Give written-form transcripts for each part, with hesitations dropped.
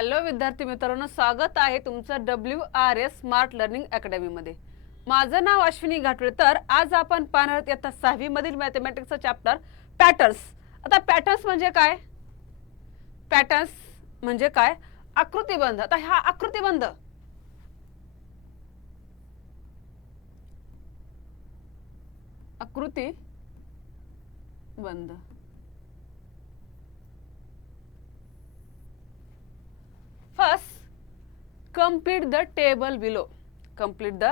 Hello विद्यार्थी मित्रांनो, स्वागत आहे तुमचं WRS स्मार्ट लर्निंग अकॅडमी मध्ये। माझं नाव अश्विनी घाटुळे। तर आज आपण पाहणार आहोत इयत्ता 6वी मधील मॅथमॅटिक्सचा चॅप्टर पॅटर्न्स। आता पॅटर्न्स म्हणजे काय? पॅटर्न्स म्हणजे काय? आकृतिबंध। आता हा आकृतिबंध आकृतिबंध first complete the table below. Complete the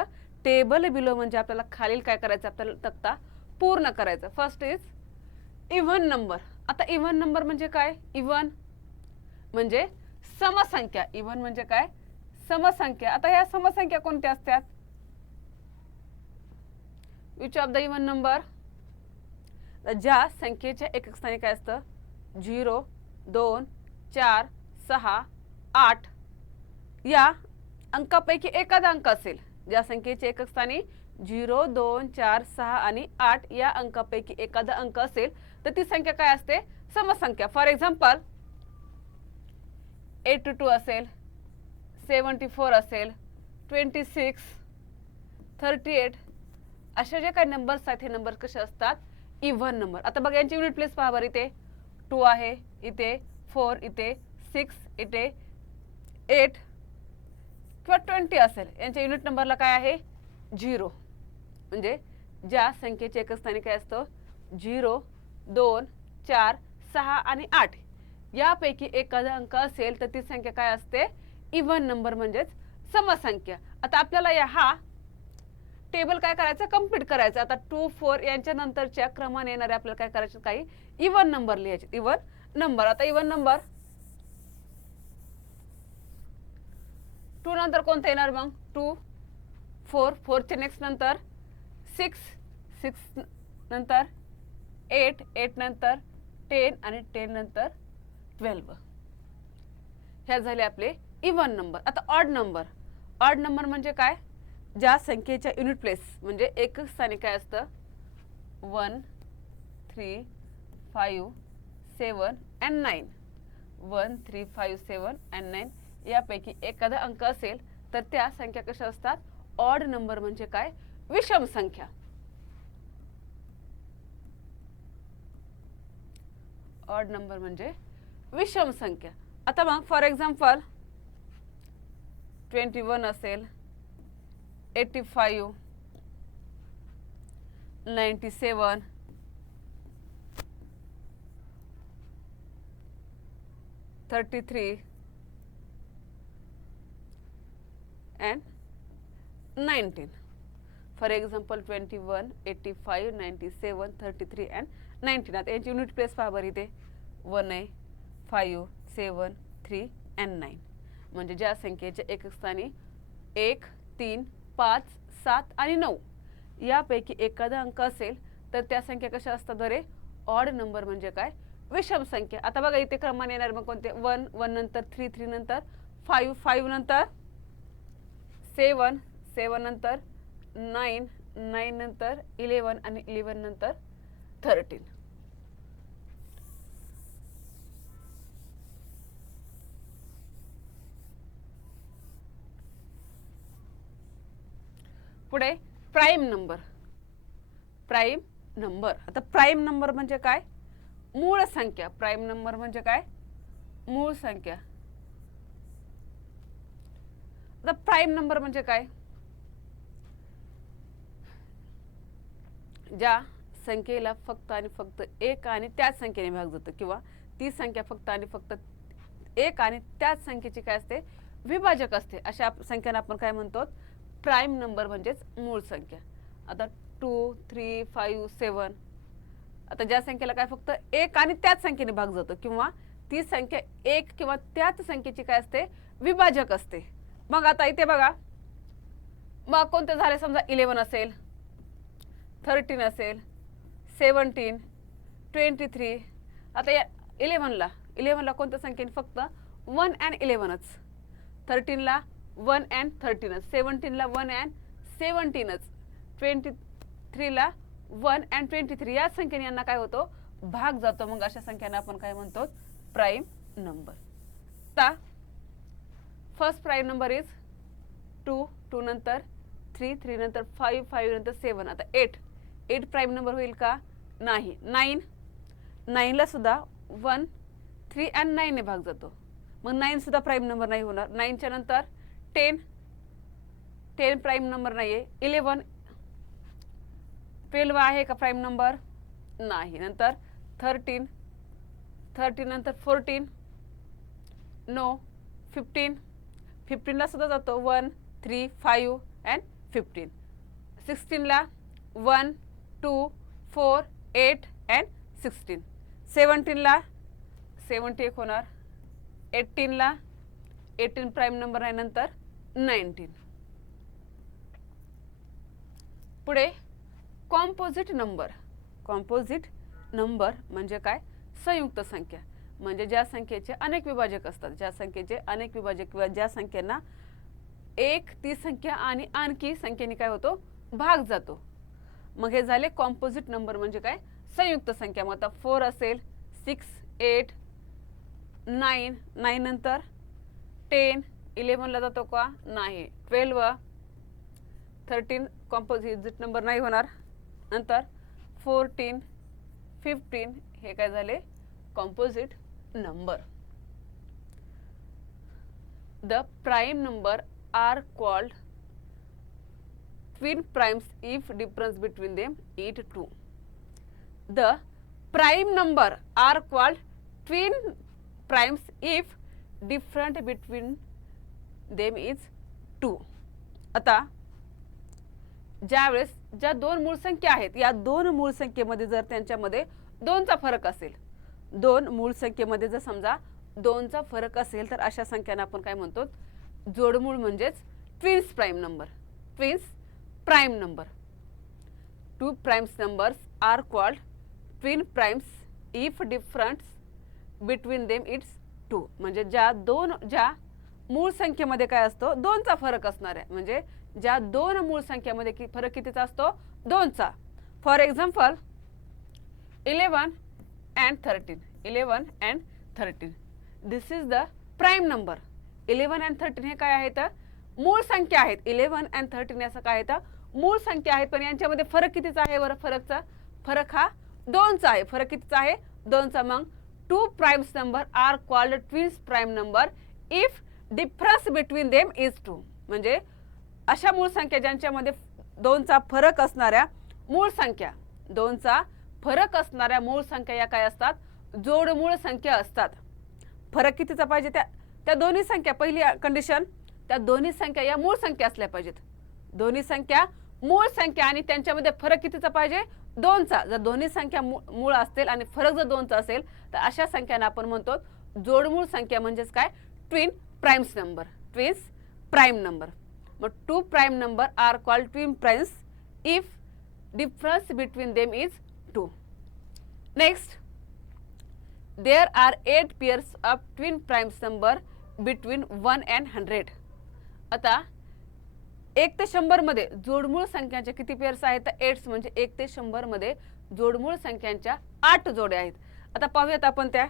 table below म्हणजे आपल्याला खालील काय करायचं, आपल्याला तक्ता पूर्ण करायचा। First is even number. आता इव्हन नंबर म्हणजे काय? इव्हन म्हणजे समसंख्या। इव्हन म्हणजे काय? समसंख्या। आता ह्या समसंख्या कोणत्या असतात? Which of the even number? ज्या संख्येच्या एकक स्थानी काय असतं? 0, 2, 4, 6, 8 या अंकापैकी एखादा अंक असेल। ज्या संख्येच्या एकक स्थानी 0, 2, 4, 6 आणि 8 या अंकापैकी एखादा अंक असेल तर ती संख्या काय असते? समसंख्या। फॉर एक्झाम्पल 82 असेल, 74 असेल, 26, 38 असे जे काही नंबर्स आहेत हे नंबर कसे असतात? Even number. आता बघा यांची युनिट प्लेस पहा बरं। इथे 2 आहे, इथे 4, इथे 6, इथे 8 किंवा 20 असेल। यांच्या युनिट नंबरला काय आहे? 0। म्हणजे ज्या संख्येचे एकक स्थानी काय असतं? 0, 2, 4, 6 आणि 8 यापैकी एखादा अंक असेल तर ती संख्या काय असते? इव्हन नंबर म्हणजेच समसंख्या। आता आपल्याला हा टेबल काय करायचं? कंप्लीट करायचं। आता 2, 4 यांच्या नंतरच्या क्रमाने येणारे आपल्याला काय करायचे? काही इव्हन नंबर लिहायचे। Even number. आता इव्हन नंबर 2 नंतर कोणतं येणार मग? 2, 4, 4 च्या नेक्स्ट नंतर 6, 6 नंतर 8, 8 नंतर 10 आणि 10 नंतर 12। ह्या झाले आपले इव्हन नंबर। आता ऑड नंबर। ऑड नंबर म्हणजे काय? ज्या संख्येच्या युनिट प्लेस म्हणजे एकक स्थानी काय असतं? 1, 3, 5, 7 and 9। 1, 3, 5, 7 and 9 यापैकी एखादा अंक असेल तर त्या संख्या कशा असतात? ऑड नंबर म्हणजे काय? विषम संख्या। ऑड नंबर म्हणजे विषम संख्या। आता मग फॉर एक्झाम्पल 21 असेल, 85, 97, 33 and 19। For example 21, 85, 97, 33 and 19। आता यांची युनिट प्लेस पहा बरं। इथे 1 आहे, 5, 7, 3 and 9। म्हणजे ज्या संख्येच्या एकक स्थानी 1, 3, 5, 7 आणि 9 यापैकी एखादा अंक असेल तर त्या संख्या कशा असतात बरे? ऑड नंबर म्हणजे काय? विषम संख्या। आता बघा इथे क्रमाने येणार मग कोणते? 1, 1 नंतर 3, 3 नंतर 5, 5 नंतर 7, 7 नंतर 9, 9 नंतर 11 आणि 11 नंतर 13। पुढे प्राइम नंबर। Prime number. आता प्राइम नंबर म्हणजे काय? मूळ संख्या। प्राइम नंबर म्हणजे काय? मूळ संख्या। आता प्राइम नंबर म्हणजे काय? ज्या संख्येला फक्त आणि फक्त एक आणि त्याच संख्येने भाग जातो किंवा ती संख्या फक्त आणि फक्त एक आणि त्याच संख्येची काय असते? विभाजक असते। अशा संख्यांना आपण काय म्हणतो? प्राइम नंबर म्हणजेच मूळ संख्या। आता 2, 3, 5, 7 आता ज्या संख्येला काय फक्त एक आणि त्याच संख्येने भाग जातो किंवा ती संख्या एक किंवा त्याच संख्येची काय असते? विभाजक असते। मग आता इथे बघा, मग कोणते झाले? समजा 11 असेल, 13 असेल, 17, 23। आता या 11ला कोणत्या संख्येने? फक्त 1 and 11च। 13ला 1 and 13च, 17ला 1 and 17च, 23ला 1 and 23 या संख्येने यांना काय होतो? भाग जातो। मग अशा संख्यांना आपण काय म्हणतो? Prime number. आता फर्स्ट प्राईम नंबर इज 2, 2 नंतर 3, 3 नंतर 5, 5 नंतर 7. आता 8, 8 प्राईम नंबर होईल का? नाही. 9, 9ला सुद्धा 1, 3 आणि 9 ने भाग जातो, मग 9 सुद्धा प्राईम नंबर नाही होणार. 9च्या नंतर 10, 10 प्राईम नंबर नाही आहे. 11, 12 आहे का प्राईम नंबर? नाही. नंतर 13, 13 नंतर 14, नो. 15, 15ला सुद्धा जातो 1, 3, 5 अँड 15. 16ला 1, 2, 4, 8 अँड 16. 17ला 71 होणार. 18ला 18 प्राईम नंबर आहे. नंतर 19. पुढे कॉम्पोजिट नंबर. कॉम्पोजिट नंबर म्हणजे काय? संयुक्त संख्या, म्हणजे ज्या संख्येचे अनेक विभाजक असतात, ज्या संख्येचे अनेक विभाजक किंवा ज्या संख्यांना एक ती संख्या आणि आणखी संख्येने काय होतो? भाग जातो. मग हे झाले कॉम्पोजिट नंबर म्हणजे काय? संयुक्त संख्या. मग आता 4 असेल, 6, 8, 9, 9 नंतर 10, 11ला जातो का? नाही. 12, 13 कॉम्पोजिट नंबर नाही होणार. नंतर 14, 15 हे काय झाले? Composite number. The prime number are called twin primes if difference between them is 2. The prime number are called twin primes if difference between them is 2. आता ज्यावेळेस ज्या दोन मूळ संख्या आहेत, या दोन मूळ संख्येमध्ये जर त्यांच्यामध्ये 2चा फरक असेल, दोन मूळ संख्येमध्ये जर समजा 2चा फरक असेल, तर अशा संख्यांना आपण काय म्हणतो? जोडमूळ म्हणजेच twins prime number. Twins prime number. Two primes numbers are called twin primes if difference between them it's 2. म्हणजे ज्या मूळ संख्येमध्ये काय असतो? 2चा फरक असणार आहे. म्हणजे ज्या दोन मूळ संख्येमध्ये फरक कितीचा असतो? 2चा. For example 11 and 13. 11 and 13. This is the prime number. 11 and 13 हे काय आहेत? मूळ संख्या आहेत. 11 and 13 असं काय आहेत? मूळ संख्या आहेत. पण यांच्यामध्ये फरक कितीचा आहे बरं? फरक हा 2चा आहे. फरक कितीचा आहे? 2चा. मग two primes number are called twins prime number if difference between them is 2. म्हणजे अशा मूळ संख्या ज्यांच्यामध्ये 2चा फरक असणाऱ्या मूळ संख्या, 2चा फरक असणाऱ्या मूळ संख्या या काय असतात? जोडमूळ संख्या असतात. फरक कितीचा पाहिजे? त्या दोन्ही संख्या, पहिली कंडिशन, त्या दोन्ही संख्या या मूळ संख्या असल्या पाहिजेत. दोन्ही संख्या मूळ संख्या आणि त्यांच्यामध्ये फरक कितीचा पाहिजे? 2चा. जर दोन्ही संख्या मूळ असतील आणि फरक जर 2चा असेल, तर अशा संख्यांना आपण म्हणतो जोडमूळ संख्या. म्हणजेच काय? Twin primes number. Twins prime number. मग two prime number are called twin primes if difference between them is 2. Next, there are 8 pairs of twin primes number between 1 and 100. आता 1 ते 100 मध्ये जोडमूळ संख्यांच्या किती पेअर्स आहेत? तर 8 म्हणजे 1 ते 100 मध्ये जोडमूळ संख्यांच्या 8 जोड्या आहेत. आता पाहूयात आपण त्या.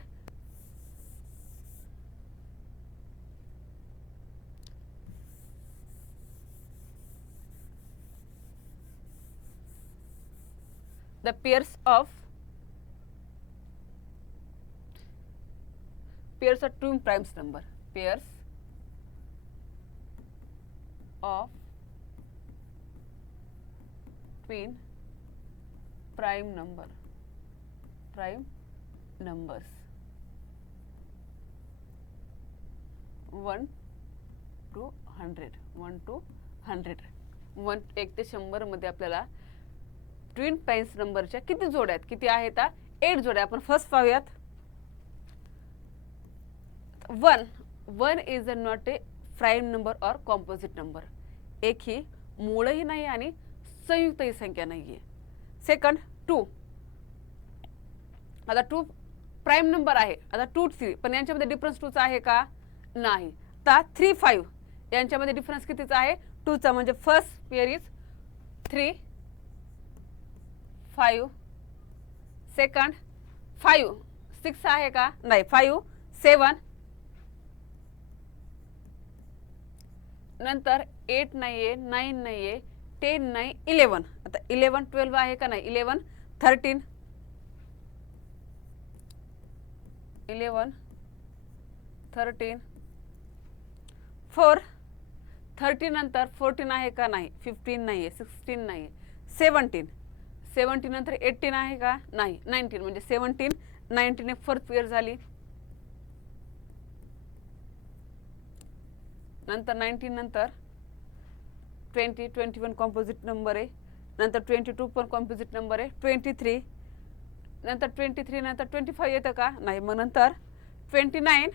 The pairs of twin primes number. Pairs of twin prime numbers 1 to 100. 1 to 100. 1 ते 100 मध्ये आपल्याला ट्विन प्राइम्स नंबरच्या किती जोड्या आहेत? किती आहेत? 8 जोड्या. आपण फर्स्ट पाहूयात. 1 is not a prime number और कॉम्पोजिट नंबर. एक ही मूळही नाही आणि संयुक्तही संख्या नाहीये. सेकंड 2. आता 2 प्राइम नंबर आहे. आता 2, 3 पण यांच्यामध्ये डिफरन्स 2चा आहे का? नाही. आता 3, 5 यांच्यामध्ये डिफरन्स कितीचा आहे? 2चा. म्हणजे फर्स्ट पेअर इज 3, 5. सेकंड 5, 6 आहे का? नाही. 5, 7, नंतर 8 नाहीये, 9 नाहीये, 10 नाही, 11. आता 11 12 आहे का नाही? 11 13 11 13 4 13 नंतर 14 आहे का नाही? 15 नाहीये, 16 नाहीये, 17 17 नंतर 18 आहे का नाही? 19 म्हणजे 17 19 एक फोर्थ पेअर झाली. नंतर 19 नंतर 20 21 कॉम्पोजिट नंबर आहे. नंतर 22 पण कॉम्पोजिट नंबर आहे. 23 नंतर 23 नंतर 25 येतं का नाही? मग नंतर 29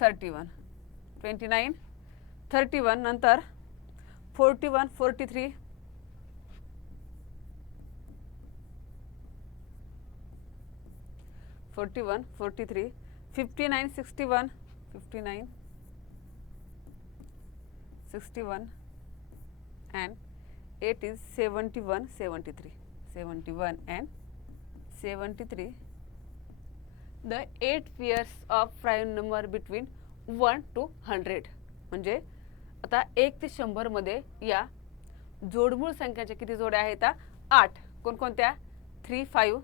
31 29 31 नंतर 41 43 41 43 59 61 59 61 and 8 is 71 73 71 and 73. The 8 pairs of prime number between 1 to 100. म्हणजे आता 1 ते 100 मध्ये या जोडमूळ संख्याच्या किती जोड्या आहेत? 8. कोणकोणत्या? 3 5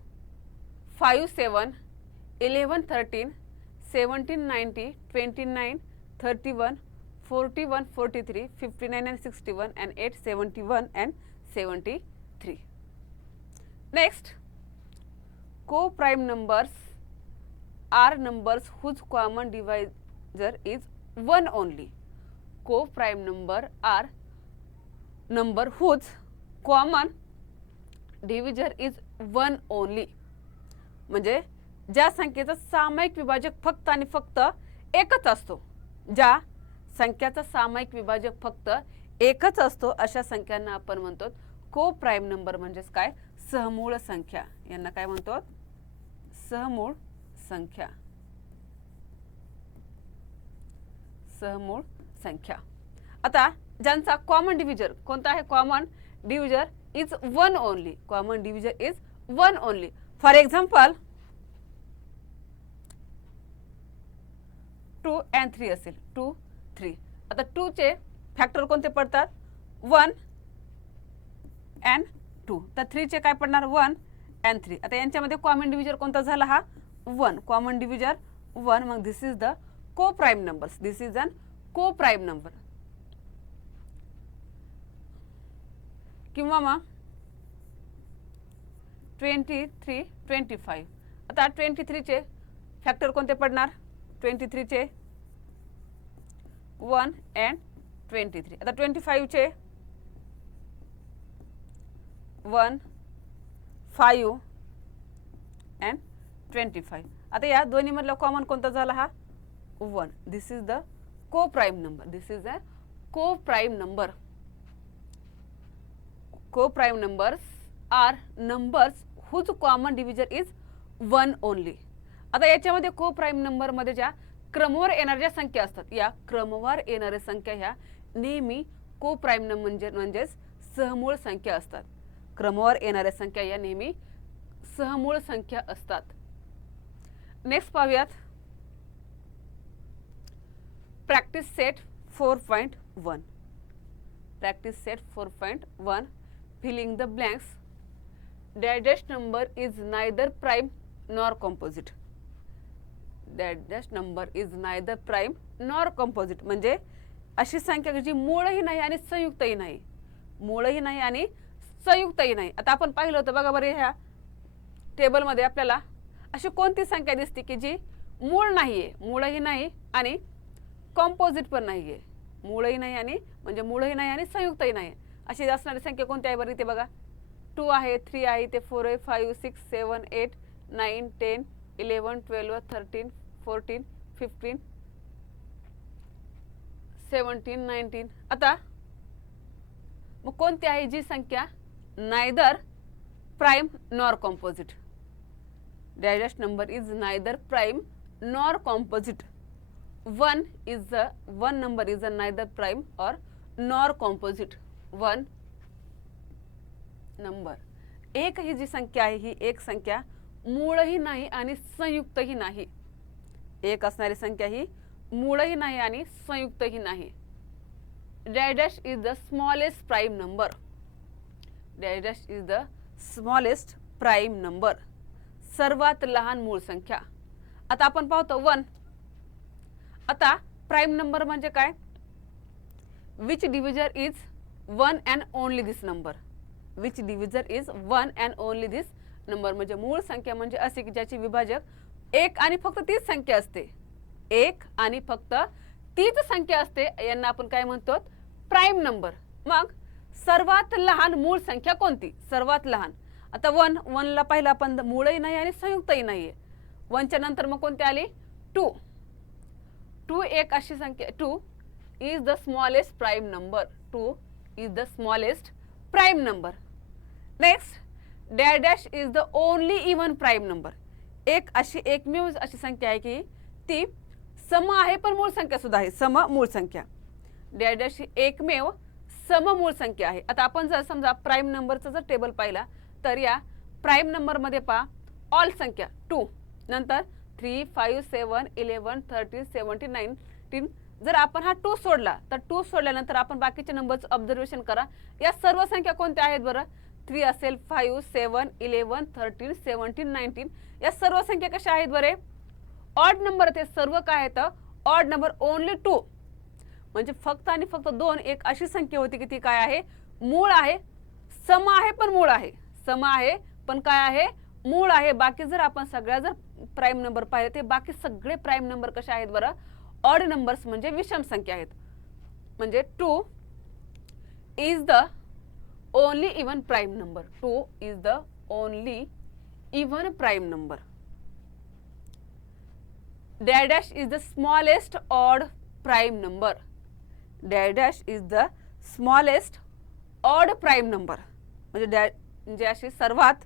5 7 11 13 17 90 29 31 41 43 59 and 61 and 8 71 and 73. Next, co-prime numbers are numbers whose common divisor is 1 only. Co-prime number are number whose common divisor is 1 only. म्हणजे ज्या संख्येचा सामायिक विभाजक फक्त आणि फक्त एकच असतो. ज्या संख्याचा सामायिक विभाजक फक्त एकच असतो अशा संख्यांना आपण म्हणतो को प्राइम नंबर. म्हणजेच काय? सहमूळ संख्या. यांना काय म्हणतो? सहमूळ संख्या. सहमूळ संख्या. आता ज्यांचा कॉमन डिव्हिजर कोणता आहे? Common divisor is 1 only. Common divisor is 1 only. For example 2 and 3 असेल. 2 3. आता 2 चे फॅक्टर कोणते पडतात? 1 and 2. तर 3 चे काय पडणार? 1 and 3. आता यांच्यामध्ये कॉमन डिव्हिजर कोणता झाला? हा 1. कॉमन डिव्हिजर 1. मग दिस is the coprime numbers. This is an को प्राइम नंबर. किंवा मग 23 25. आता 23 चे फॅक्टर कोणते पडणार? 23 चे 1 and 23. आता 25 चे 1 5 and 25. आता या दोन्ही मधला कॉमन कोणता झाला? हा 1. This is the coprime number. This is a coprime number. Coprime numbers are numbers whose common divisor is 1 only. आता याच्यामध्ये को प्राइम नंबर मध्ये ज्या क्रमवार येणाऱ्या संख्या असतात, या क्रमवार येणाऱ्या संख्या ह्या नेहमी को प्राइम नंबर म्हणजेच सहमूळ संख्या असतात. क्रमवार येणाऱ्या संख्या या नेहमी सहमूळ संख्या असतात. नेक्स्ट पाहूयात practice set 4.1. Practice set 4.1. Filling the blanks. Dash number is neither prime nor composite. Dash number is neither prime nor composite म्हणजे अशी संख्या जी मूळही नाही आणि संयुक्तही नाही. मूळही नाही आणि संयुक्तही नाही. आता आपण पाहिलं होतं बघा बरं, ह्या टेबलमध्ये आपल्याला अशी कोणती संख्या दिसते की जी मूळ नाहीये, मूळही नाही आणि कॉम्पोजिट पण नाहीये. मूळही नाही आणि म्हणजे मूळही नाही आणि संयुक्तही नाही अशी असणारी संख्या कोणती आहे बरं? इथे बघा 2 आहे, 3 आहे, इथे 4 आहे, 5 6 7 8 9 10 11 12 13 14 15 17 19. आता मग कोणती आहे जी संख्या neither prime nor composite? Dash number is neither prime nor composite. One number is a neither prime और नॉर कॉम्पोजिट. 1 नंबर. एक ही जी संख्या आहे ही एक संख्या मूळही नाही आणि संयुक्तही नाही. एक असणारी संख्या ही मूळही नाही आणि संयुक्तही नाही. Dash dash is the smallest prime number. Dash dash is the smallest prime number. सर्वात लहान मूळ संख्या. आता आपण पाहतो 1. आता प्राईम नंबर म्हणजे काय? Which divisor is 1 and only this number. Which divisor is 1 and only this number. म्हणजे मूळ संख्या म्हणजे असे की ज्याची विभाजक एक आणि फक्त तीच संख्या असते. एक आणि फक्त तीच संख्या असते, यांना आपण काय म्हणतो? Prime number. मग सर्वात लहान मूळ संख्या कोणती? सर्वात लहान. आता 1 ला पहिला आपण मूळही नाही आणि संयुक्तही नाहीये. 1 च्या नंतर मग कोणती आली? 2. 2 एक अशी संख्या. 2 is the smallest prime number. 2 is the smallest prime number. Next, dash dash is the only even prime number. एक अशी एकमेव अशी संख्या आहे की ती सम आहे पण मूळ संख्या सुद्धा आहे. सम मूळ संख्या. डॅश डॅश ही एकमेव सम मूळ संख्या आहे. आता आपण जर समजा प्राईम नंबरचा जर टेबल पाहिला तर या प्राईम नंबर मध्ये पहा ऑल संख्या 2, नंतर 3, 5, 7, 11, 13, 17, 19. जर आपण हा 2 सोडला तर 2 सोडल्यानंतर आपण बाकीचे नंबरचं ऑब्झर्वेशन करा. या सर्व संख्या कोणत्या आहेत बरं? 3 असेल, 5, 7, 11, 13, 17, 19. या सर्व संख्या कशा आहेत बरे? Odd number. ते सर्व काय आहेत? Odd number. ओनली 2 म्हणजे फक्त आणि फक्त 2 एक अशी संख्या होती की ती काय आहे? मूळ आहे. सम आहे पण मूळ आहे. सम आहे पण काय आहे? मूळ आहे. बाकी जर आपण सगळ्या जर प्राईम नंबर पाहिले ते बाकी सगळे प्राईम नंबर कशा आहेत बरं? ऑड नंबर्स म्हणजे विषम संख्या आहेत. म्हणजे 2 is the only even prime number. 2 is the only even prime number. Dash dash is the smallest odd prime number. Dash dash is the smallest odd prime number. म्हणजे अशी सर्वात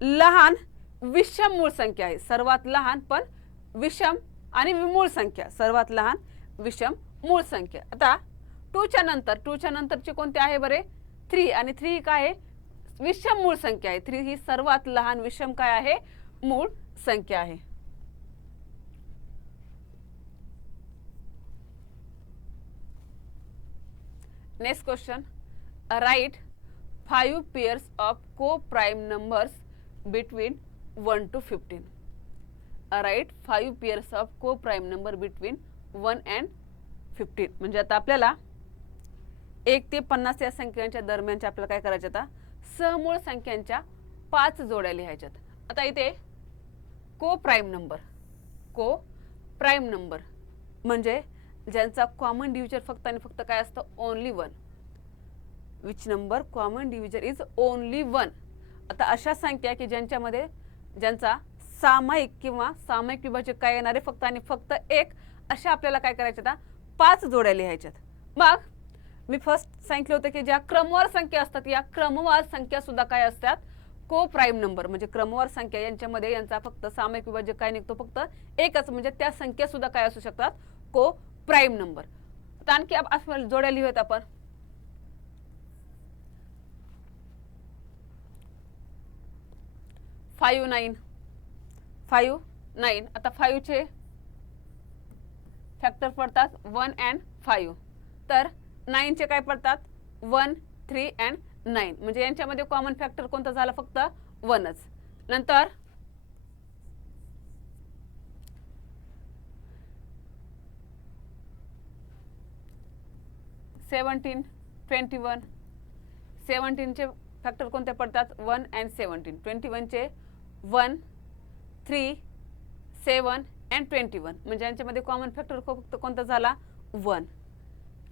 लहान विषम मूळ संख्या आहे. सर्वात लहान पण विषम आणि मूळ संख्या. सर्वात लहान विषम मूळ संख्या. आता 2 च्या नंतरची कोणती आहे बरे? 3. आणि 3 काय आहे? विषम मूळ संख्या आहे. 3 ही सर्वात लहान विषम काय आहे? मूळ संख्या आहे. Next question. Right 5 pairs of co-prime numbers between 1 to 15. Right 5 pairs of co-prime number between 1 and 15. म्हणजे आता आपल्याला 1 ते 50 या संख्यांच्या दरम्यानच्या आपल्याला काय करायचं? आता सहमूळ संख्यांच्या 5 जोड्या लिहायच्यात. आता इथे co-prime नंबर म्हणजे ज्यांचा कॉमन डिव्हिजर फक्त आणि फक्त काय असतं? Only 1. Which number common divisor is only 1. आता अशा संख्या की ज्यांचा सामायिक किंवा सामायिक विभाजक काय येणार आहे? फक्त आणि फक्त 1. अशा आपल्याला काय करायच्या? आता 5 जोड्या लिहायच्यात. मग मी फर्स्ट सांगितलं होतं की ज्या क्रमवार संख्या असतात या क्रमवार संख्या सुद्धा काय असतात? को-प्राईम नंबर. म्हणजे क्रमवार संख्या यांच्यामध्ये यांचा फक्त सामायिक विभाजक काय निघतो? फक्त 1च. म्हणजे त्या संख्या सुद्धा काय असू शकतात? को-प्राईम नंबर. आता आणखी जोड्या लिहूयात आपण. 5, 9. 5, 9. आता 5 चे फॅक्टर पडतात 1 and 5. तर 9 चे काय पडतात? 1, 3 and 9. म्हणजे यांच्यामध्ये कॉमन फॅक्टर कोणता झाला? फक्त 1च. नंतर 17, 21. 17 चे फॅक्टर कोणते पडतात? 1 and 17. 21 चे 1, 3, 7 and 21. म्हणजे यांच्यामध्ये कॉमन फॅक्टर फक्त कोणता झाला? 1.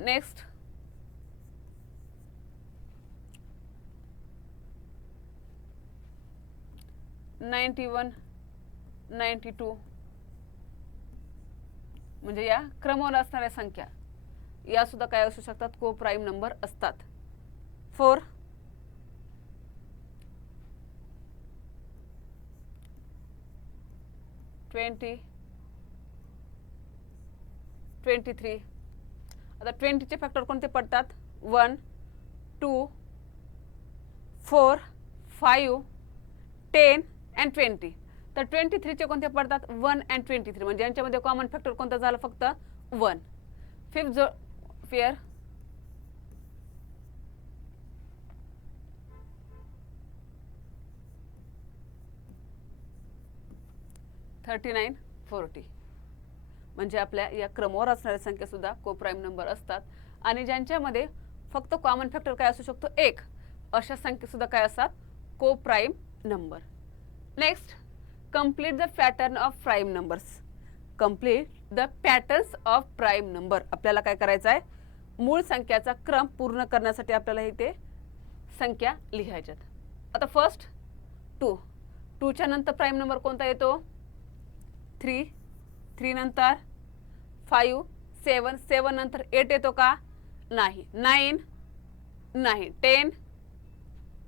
नेक्स्ट 91, 92. म्हणजे या क्रमवार असणाऱ्या संख्या या सुद्धा काय असू शकतात? को-प्राईम नंबर असतात. 4, 20, 23. आता 20 चे फॅक्टर कोणते पडतात? 1, 2, 4, 5, 10 and 20. तर 23 चे कोणते पडतात? 1 and 23. म्हणजे यांच्यामध्ये कॉमन फॅक्टर कोणता झाला? फक्त 1. फिफ्थ जो पेयर 39, 40. म्हणजे आपल्या या क्रमावर असणाऱ्या संख्या सुद्धा कोप्राईम नंबर असतात आणि ज्यांच्यामध्ये फक्त कॉमन फॅक्टर काय असू शकतो, एक, अशा संख्या सुद्धा काय असतात, coprime number. Next, complete the pattern of prime numbers. Complete the patterns of prime number. आपल्याला काय करायचं आहे, मूळ संख्याचा क्रम पूर्ण करण्यासाठी आपल्याला इथे संख्या लिहायच्यात. आता फर्स्ट 2. 2च्या नंतर प्राईम नंबर कोणता येतो, 3. 3 नंतर 5. 7. 7 नंतर 8 येतो का, नाही. 9 नाही. 10.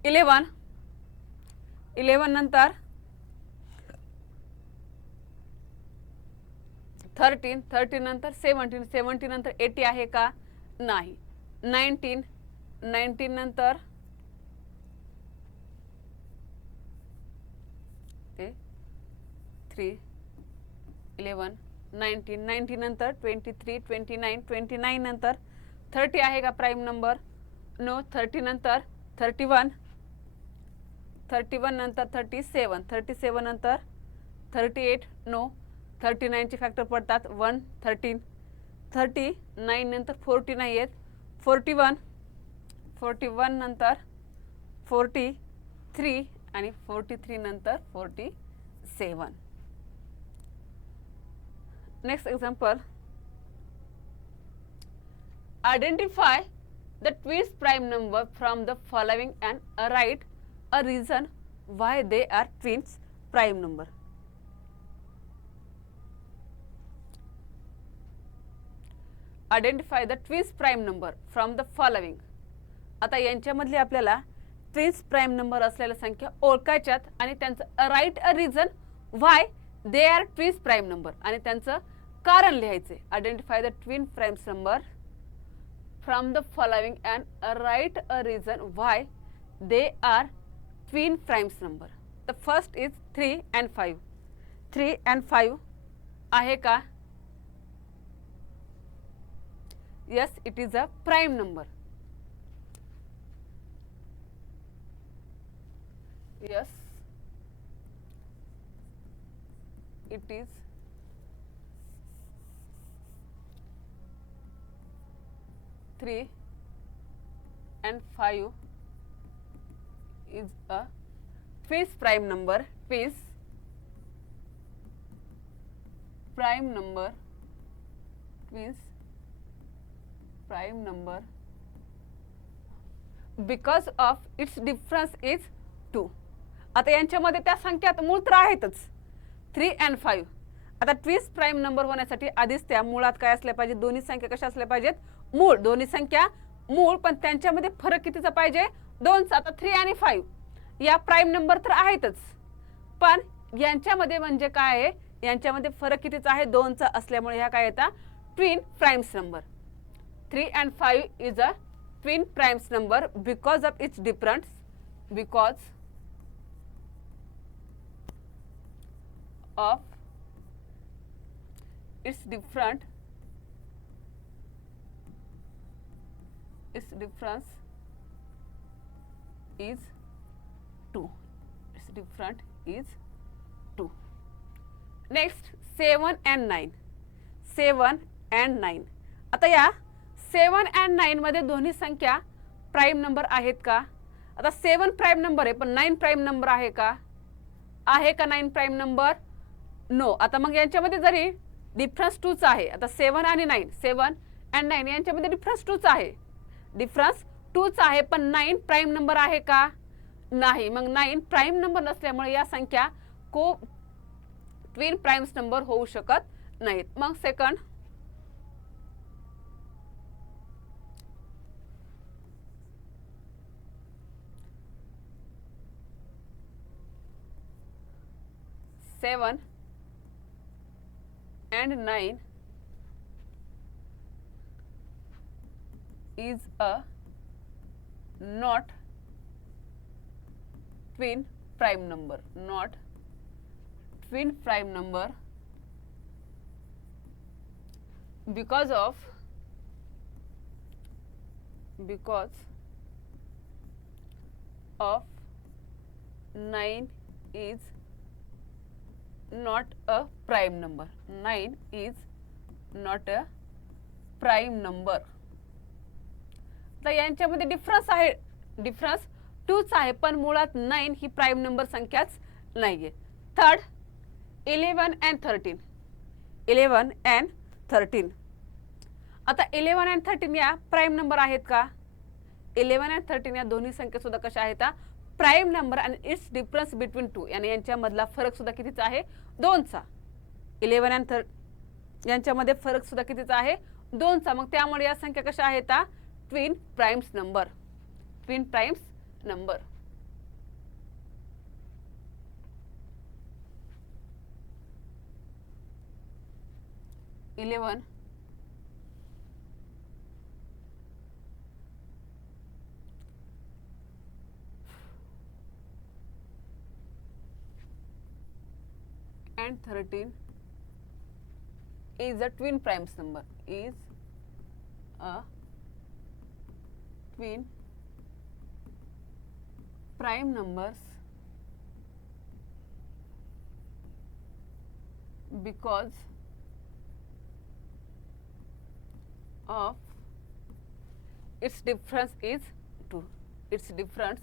11. 11 नंतर 13. 13 नंतर 17. 17 नंतर 80 आहे का, नाही. 19. 19 नंतर 3. 11. 19. 19 नंतर 23. 29. 29 नंतर 30 आहे का प्राईम नंबर, नो. 30 नंतर 31. 31 नंतर 37. 37 नंतर 38, नो. 39 चे फॅक्टर पडतात 1. 13. 39 नंतर 40 नाही आहेत. 41. 41 नंतर 43 आणि 43 नंतर 47. Next example, identify the twins prime number from the following and write a reason why they are twins prime number. Identify the twins prime number from the following. आता यांच्यामधले आपल्याला ट्विन्स प्राईम नंबर असलेल्या संख्या ओळखायच्यात आणि त्यांचं right a reason why they are twins prime number आणि त्यांचं कारण लिहायचे. Identify the twin primes number from the following and write a reason why they are twin primes number. The first is 3 and 5. 3 and 5 आहे का, yes, it is a prime number. Yes, it is three and 5 is a twins prime number. Twins prime number. Twins prime number because of its difference is 2. आता यांच्यामध्ये त्या संख्यात मूळ तर आहेतच 3 and 5. आता ट्विन्स प्राईम नंबर होण्यासाठी आधीच त्या मुळात काय असल्या पाहिजे, दोन्ही संख्या कशा असल्या पाहिजेत, मूळ. दोन्ही संख्या मूळ, पण त्यांच्यामध्ये फरक कितीचा पाहिजे, 2चा. आता 3 आणि 5 या प्राईम नंबर तर आहेतच, पण यांच्यामध्ये म्हणजे काय आहे, यांच्यामध्ये फरक कितीचा आहे, 2चा असल्यामुळे ह्या काय येतात, twin primes number. 3 and 5 is a twin primes number because of its difference. Because of its difference is 2. Its different is 2. Next, 7 and 9. 7 and 9. आता या 7 and 9 मध्ये दोन्ही संख्या प्राईम नंबर आहेत का. आता 7 प्राईम नंबर आहे, पण 9 प्राईम नंबर आहे का, आहे का 9 प्राईम नंबर, नो. आता मग यांच्यामध्ये जरी डिफरन्स 2चा आहे, आता 7 आणि 9, 7 and 9 यांच्यामध्ये डिफरन्स 2चा आहे, डिफरन्स 2चा आहे, पण 9 प्राईम नंबर आहे का, नाही. मग 9 प्राईम नंबर नसल्यामुळे या संख्या को ट्विन प्राईम्स नंबर होऊ शकत नाहीत. मग second, seven and 9 is a not twin prime number. Not twin prime number because of 9 is not a prime number. 9 is not a prime number. तर यांच्यामध्ये डिफरन्स आहे, डिफरन्स 2च आहे, पण मुळात 9 ही प्राईम नंबर संख्याच नाहीये. Third 11 and 13. 11 and 13. आता 11 and 13 या prime number आहेत का? 11 and 13 या दोन्ही संख्या सुद्धा कशा आहेत? प्राईम नंबर आणि इट्स डिफरन्स बिटवीन 2 यानी यांच्यामधला फरक सुद्धा कितीचा आहे? 2चा. 11 and 13 यांच्यामध्ये फरक सुद्धा कितीचा आहे? 2चा. मग त्यामुळे या संख्या कशा आहेत? Twin primes number. Twin primes number. Eleven and 13 is a twin primes number. Is a twin prime numbers because of its difference is 2. Its difference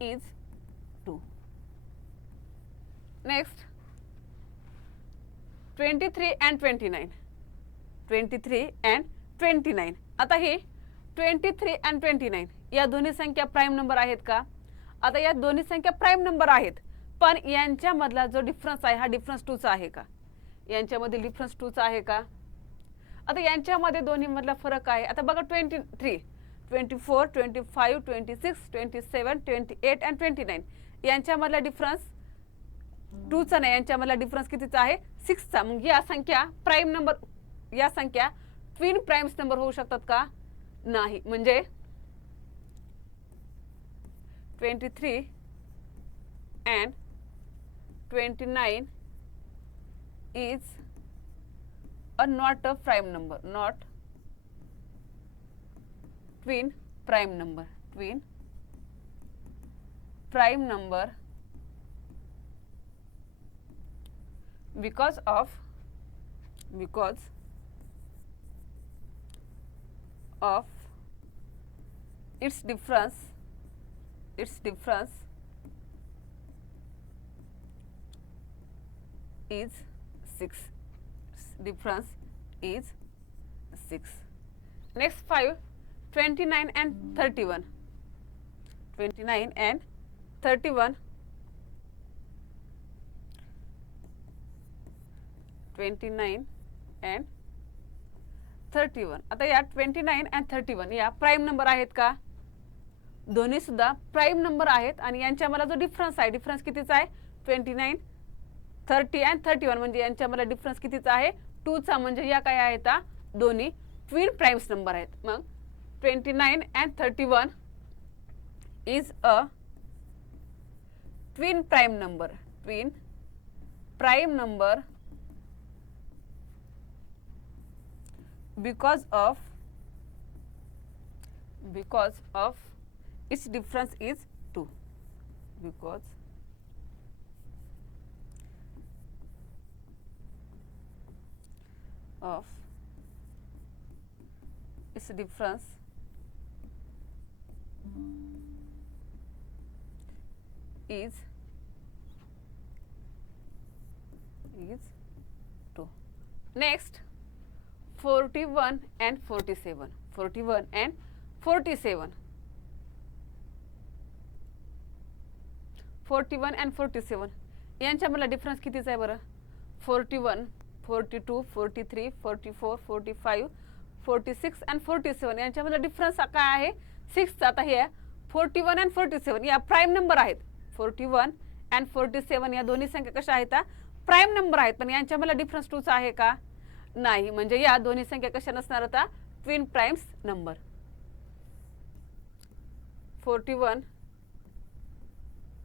is 2. Next 23 and 29. 23 and 29. आता हे 23 and 29 या दोन्ही संख्या प्राइम नंबर आहेत का? आता या दोन्ही संख्या प्राइम नंबर आहेत, पण यांच्यामधला जो डिफरन्स आहे हा डिफरन्स 2चा आहे का? यांच्यामध्ये डिफरन्स 2चा आहे का? आता यांच्यामध्ये दोन्ही मधला फरक आहे. आता बघा 23, 24, 25, 26, 27, 28 and 29 यांच्यामधला डिफरन्स 2चा नाही, यांच्यामधला डिफरन्स कितीचा आहे? 6चा. मग या संख्या प्राइम नंबर, या संख्या ट्विन प्राइम्स नंबर होऊ शकतात का? नाही. म्हणजे 23 and 29 is not a prime number, not twin prime number. Twin prime number because of its difference is 6. Difference is 6. Next 5, 29 and 31. 29 and 31. 29 and 31. आता या 29 and 31 या प्राइम नंबर आहेत का? दोन्ही सुद्धा प्राइम नंबर आहेत आणि यांच्यामध्ये जो डिफरन्स आहे, डिफरन्स कितीचा आहे? 29, 30 and 31 म्हणजे यांच्यामध्ये डिफरन्स कितीचा आहे? 2चा. म्हणजे या काय आहेत? दोन्ही ट्विन प्राइम्स नंबर आहेत. मग 29 and 31 is a twin prime number. Twin prime number because of its difference is 2. Because of its difference is 2. Next 41 and 47. 41 and 47. 41 and 47 यांच्यामधला डिफरन्स कितीचा आहे बरं? 41, 42, 43, 44, 45, 46 and 47 यांच्यामधला डिफरन्स काय आहे? 6चा. आता हे 41 and 47 या प्राइम नंबर आहेत. 41 and 47 या दोन्ही संख्या कशा आहेत? प्राइम नंबर आहेत, पण यांच्यामधला डिफरन्स 2चा आहे का? नाही. म्हणजे या दोन्ही संख्या कशा नसणार? आता twin primes number. 41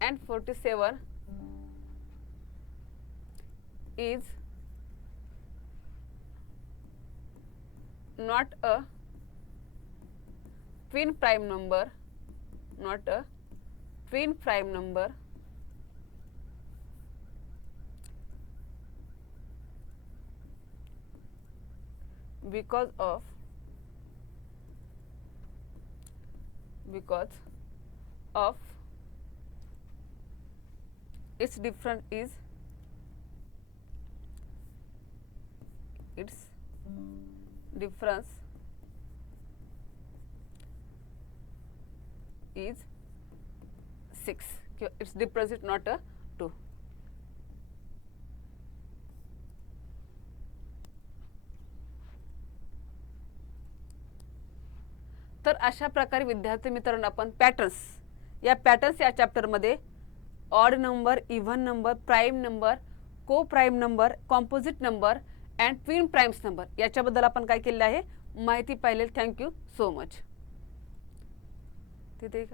and 47 is not a twin prime number, not a twin prime number because of its difference is is 6. Its difference is not a 2. तर अशा प्रकारे विद्यार्थी मित्रांनो आपण पॅटर्न्स या चॅप्टरमध्ये odd number, even number, prime number, co prime number, composite number and twin primes number याच्याबद्दल आपण काय केलेलं आहे माहिती पाहिलेली. Thank you so much. तिथे